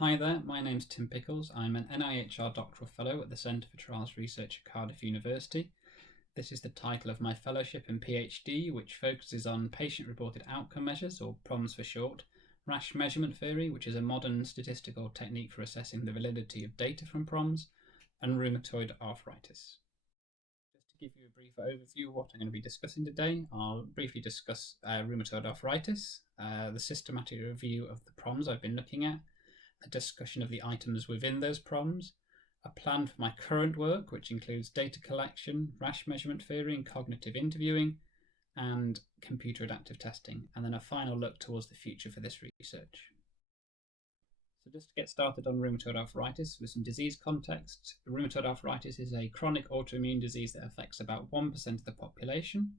Hi there, my name's Tim Pickles. I'm an NIHR Doctoral Fellow at the Centre for Trials Research at Cardiff University. This is the title of my fellowship and PhD, which focuses on patient-reported outcome measures, or PROMs for short, Rasch measurement theory, which is a modern statistical technique for assessing the validity of data from PROMs, and rheumatoid arthritis. Just to give you a brief overview of what I'm going to be discussing today, I'll briefly discuss rheumatoid arthritis, the systematic review of the PROMs I've been looking at, a discussion of the items within those PROMs, a plan for my current work, which includes data collection, Rasch measurement theory and cognitive interviewing, and computer adaptive testing, and then a final look towards the future for this research. So just to get started on rheumatoid arthritis with some disease context, rheumatoid arthritis is a chronic autoimmune disease that affects about 1% of the population.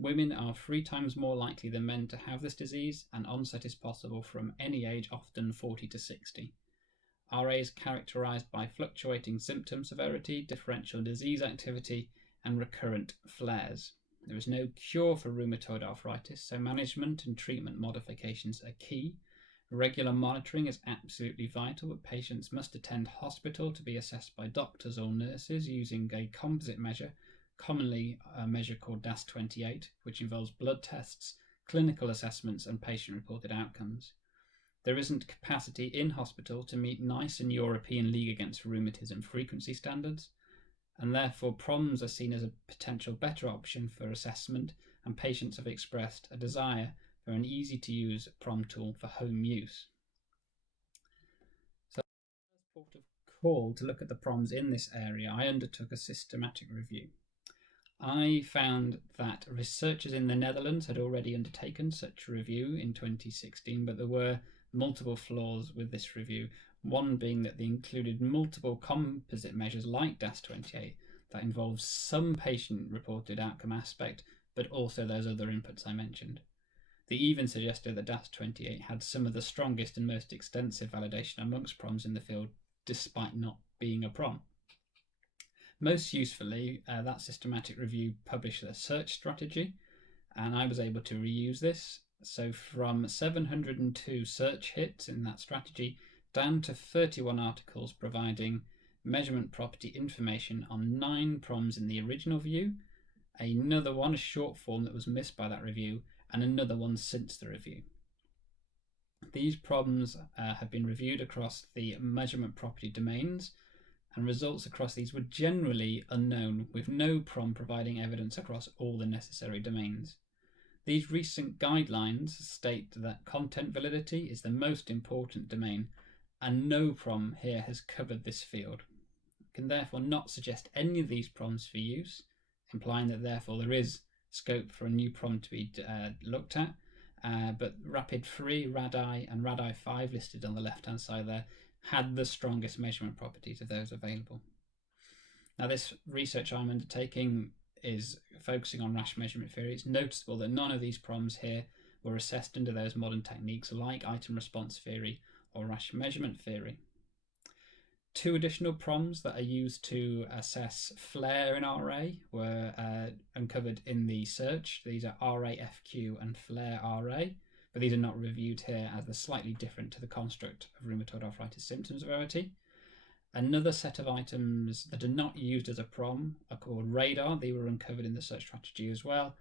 Women are 3 times more likely than men to have this disease, and onset is possible from any age, often 40 to 60. RA is characterized by fluctuating symptom severity, differential disease activity, and recurrent flares. There is no cure for rheumatoid arthritis, so management and treatment modifications are key. Regular monitoring is absolutely vital, but patients must attend hospital to be assessed by doctors or nurses using a composite measure, commonly a measure called DAS28, which involves blood tests, clinical assessments, and patient-reported outcomes. There isn't capacity in hospital to meet NICE and European League Against Rheumatism frequency standards, and therefore PROMs are seen as a potential better option for assessment, and patients have expressed a desire for an easy-to-use PROM tool for home use. So, as port of call to look at the PROMs in this area, I undertook a systematic review. I found that researchers in the Netherlands had already undertaken such a review in 2016, but there were multiple flaws with this review, one being that they included multiple composite measures like DAS28 that involved some patient-reported outcome aspect, but also those other inputs I mentioned. They even suggested that DAS28 had some of the strongest and most extensive validation amongst PROMs in the field, despite not being a PROM. Most usefully, that systematic review published a search strategy, and I was able to reuse this. So from 702 search hits in that strategy down to 31 articles providing measurement property information on 9 PROMs in the original view, another one, a short form that was missed by that review, and another one since the review. These PROMs have been reviewed across the measurement property domains, and results across these were generally unknown, with no PROM providing evidence across all the necessary domains. These recent guidelines state that content validity is the most important domain, and no PROM here has covered this field. It can therefore not suggest any of these PROMs for use, implying that therefore there is scope for a new PROM to be looked at, but RAPID3, RADI, and RADI5 listed on the left-hand side there had the strongest measurement properties of those available. Now, this research I'm undertaking is focusing on Rasch measurement theory. It's noticeable that none of these PROMs here were assessed under those modern techniques like item response theory or Rasch measurement theory. 2 additional PROMs that are used to assess flare in RA were uncovered in the search. These are RAFQ and flare RA, but these are not reviewed here as they're slightly different to the construct of rheumatoid arthritis symptom severity. Another set of items that are not used as a PROM are called radar. They were uncovered in the search strategy as well.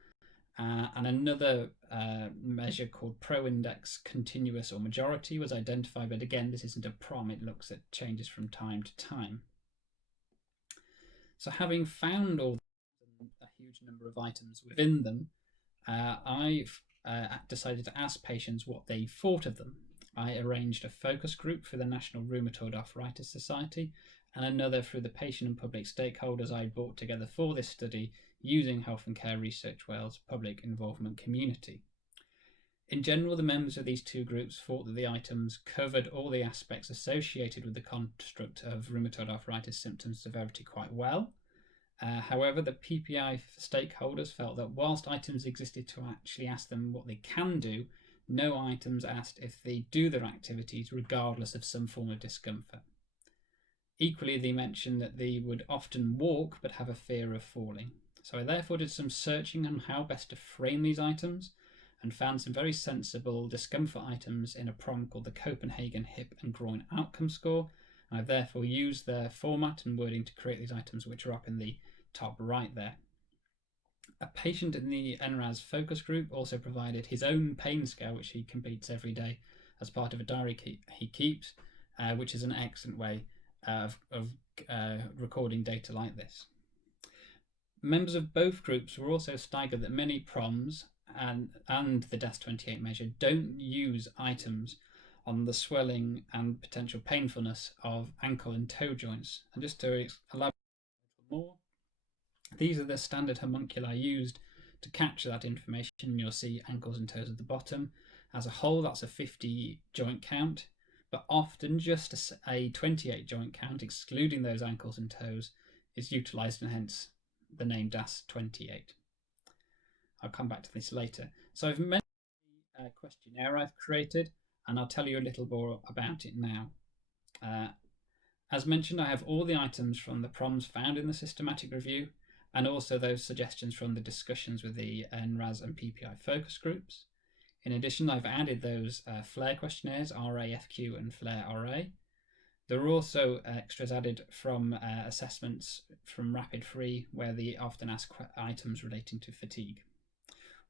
And another measure called pro-index continuous or majority was identified, but again, this isn't a PROM. It looks at changes from time to time. So having found all a huge number of items within them, I've decided to ask patients what they thought of them. I arranged a focus group for the National Rheumatoid Arthritis Society and another through the patient and public stakeholders I brought together for this study using Health and Care Research Wales' public involvement community. In general, the members of these 2 groups thought that the items covered all the aspects associated with the construct of rheumatoid arthritis symptom severity quite well. However, the PPI stakeholders felt that whilst items existed to actually ask them what they can do, no items asked if they do their activities regardless of some form of discomfort. Equally, they mentioned that they would often walk but have a fear of falling. So I therefore did some searching on how best to frame these items, and found some very sensible discomfort items in a prom called the Copenhagen Hip and Groin Outcome Score. And I've therefore used their format and wording to create these items, which are up in the top right there. A patient in the NRAS focus group also provided his own pain scale, which he completes every day as part of a diary he keeps, which is an excellent way of recording data like this. Members of both groups were also staggered that many PROMs and the DAS28 measure don't use items on the swelling and potential painfulness of ankle and toe joints. And just to elaborate a little more, these are the standard homunculi used to capture that information. You'll see ankles and toes at the bottom. As a whole, that's a 50 joint count, but often just a 28 joint count, excluding those ankles and toes, is utilised, and hence the name DAS28. I'll come back to this later. So I've mentioned the questionnaire I've created, and I'll tell you a little more about it now. As mentioned, I have all the items from the PROMs found in the systematic review, and also those suggestions from the discussions with the NRAS and PPI focus groups. In addition, I've added those FLAIR questionnaires, RAFQ and FLAIR-RA. There are also extras added from assessments from Rapid3, where they often ask items relating to fatigue.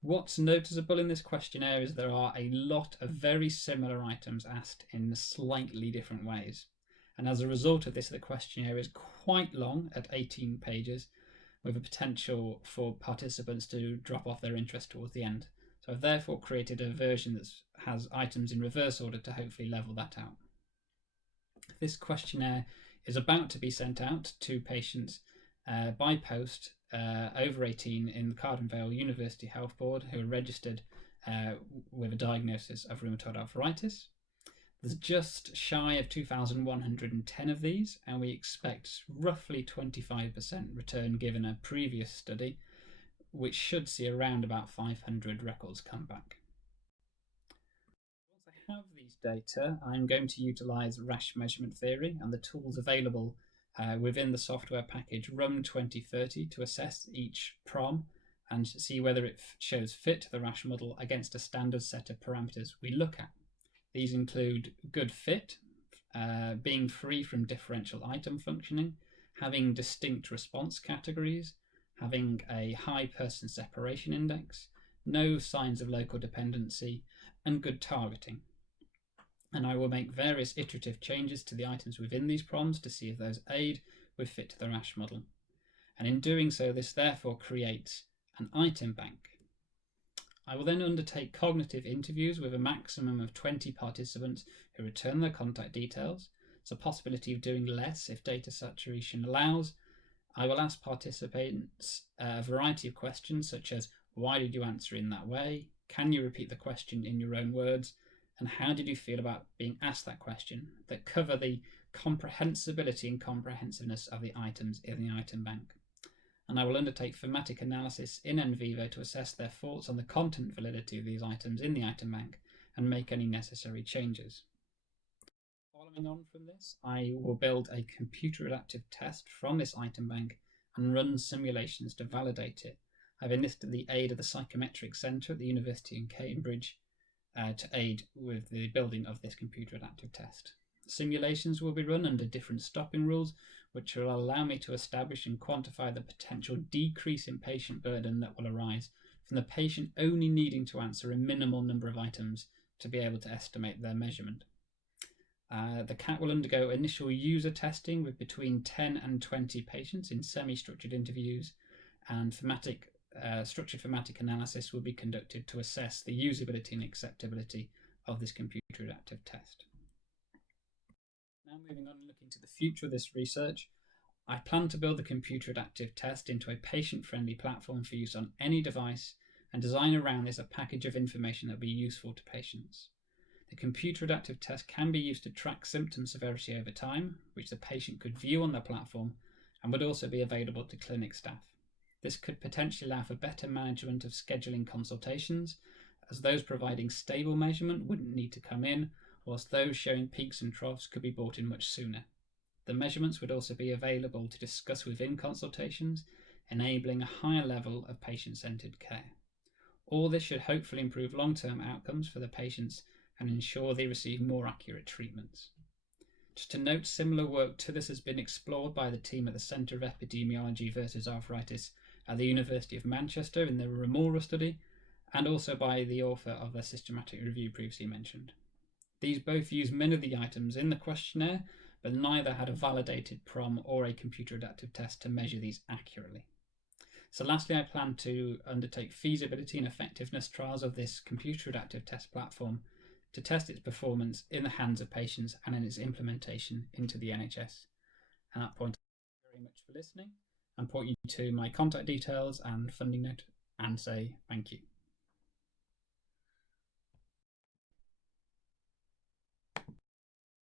What's noticeable in this questionnaire is there are a lot of very similar items asked in slightly different ways. And as a result of this, the questionnaire is quite long at 18 pages, with a potential for participants to drop off their interest towards the end. So I've therefore created a version that has items in reverse order to hopefully level that out. This questionnaire is about to be sent out to patients by post over 18 in the Cardiff Vale University Health Board who are registered with a diagnosis of rheumatoid arthritis. There's just shy of 2,110 of these, and we expect roughly 25% return given a previous study, which should see around about 500 records come back. Once I have these data, I'm going to utilise Rasch measurement theory and the tools available within the software package RUM 2030 to assess each PROM and see whether it shows fit to the Rasch model against a standard set of parameters we look at. These include good fit, being free from differential item functioning, having distinct response categories, having a high person separation index, no signs of local dependency, and good targeting. And I will make various iterative changes to the items within these PROMs to see if those aid with fit to the Rasch model. And in doing so, this therefore creates an item bank. I will then undertake cognitive interviews with a maximum of 20 participants who return their contact details. There's a possibility of doing less if data saturation allows. I will ask participants a variety of questions such as, why did you answer in that way? Can you repeat the question in your own words? And how did you feel about being asked that question, that cover the comprehensibility and comprehensiveness of the items in the item bank. And I will undertake thematic analysis in NVivo to assess their thoughts on the content validity of these items in the item bank and make any necessary changes. Following on from this, I will build a computer adaptive test from this item bank and run simulations to validate it. I've enlisted the aid of the Psychometric Centre at the University in Cambridge to aid with the building of this computer adaptive test. Simulations will be run under different stopping rules, which will allow me to establish and quantify the potential decrease in patient burden that will arise from the patient only needing to answer a minimal number of items to be able to estimate their measurement. The CAT will undergo initial user testing with between 10 and 20 patients in semi-structured interviews, and structured thematic analysis will be conducted to assess the usability and acceptability of this computer adaptive test. Now moving on and looking to the future of this research, I plan to build the computer adaptive test into a patient-friendly platform for use on any device and design around this a package of information that will be useful to patients. The computer adaptive test can be used to track symptom severity over time, which the patient could view on the platform and would also be available to clinic staff. This could potentially allow for better management of scheduling consultations, as those providing stable measurement wouldn't need to come in, whilst those showing peaks and troughs could be brought in much sooner. The measurements would also be available to discuss within consultations, enabling a higher level of patient-centered care. All this should hopefully improve long-term outcomes for the patients and ensure they receive more accurate treatments. Just to note, similar work to this has been explored by the team at the Centre of Epidemiology versus Arthritis at the University of Manchester in the Remora study, and also by the author of the systematic review previously mentioned. These both use many of the items in the questionnaire, but neither had a validated PROM or a computer adaptive test to measure these accurately. So lastly, I plan to undertake feasibility and effectiveness trials of this computer adaptive test platform to test its performance in the hands of patients and in its implementation into the NHS. At that point, thank you very much for listening, and point you to my contact details and funding note and say thank you.